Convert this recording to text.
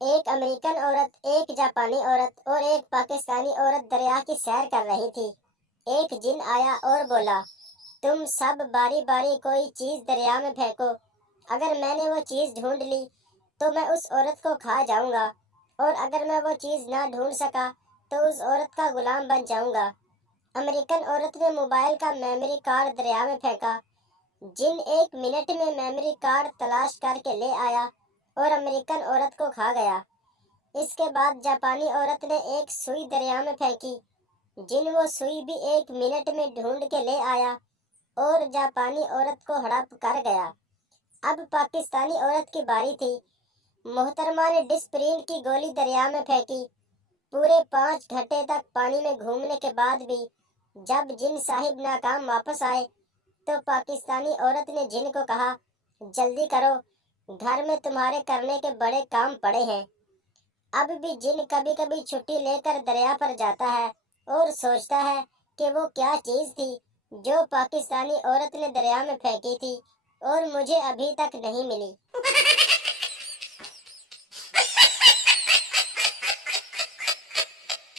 ایک امریکن عورت، ایک جاپانی عورت اور ایک پاکستانی عورت دریا کی سیر کر رہی تھی۔ ایک جن آیا اور بولا، تم سب باری باری کوئی چیز دریا میں پھینکو، اگر میں نے وہ چیز ڈھونڈ لی تو میں اس عورت کو کھا جاؤں گا، اور اگر میں وہ چیز نہ ڈھونڈ سکا تو اس عورت کا غلام بن جاؤں گا۔ امریکن عورت نے موبائل کا میموری کارڈ دریا میں پھینکا۔ جن 1 منٹ میں میموری کارڈ تلاش کر کے لے آیا اور امریکن عورت کو کھا گیا۔ اس کے بعد جاپانی عورت نے ایک سوئی دریا میں پھینکی۔ جن وہ سوئی بھی 1 منٹ میں ڈھونڈ کے لے آیا اور جاپانی عورت کو ہڑپ کر گیا۔ اب پاکستانی عورت کی باری تھی۔ محترمہ نے ڈسپرین کی گولی دریا میں پھینکی۔ پورے 5 گھنٹے تک پانی میں گھومنے کے بعد بھی جب جن صاحب ناکام واپس آئے تو پاکستانی عورت نے جن کو کہا، جلدی کرو، گھر میں تمہارے کرنے کے بڑے کام پڑے ہیں۔ اب بھی جن کبھی کبھی چھٹی لے کر دریا پر جاتا ہے اور سوچتا ہے کہ وہ کیا چیز تھی جو پاکستانی عورت نے دریا میں پھینکی تھی اور مجھے ابھی تک نہیں ملی۔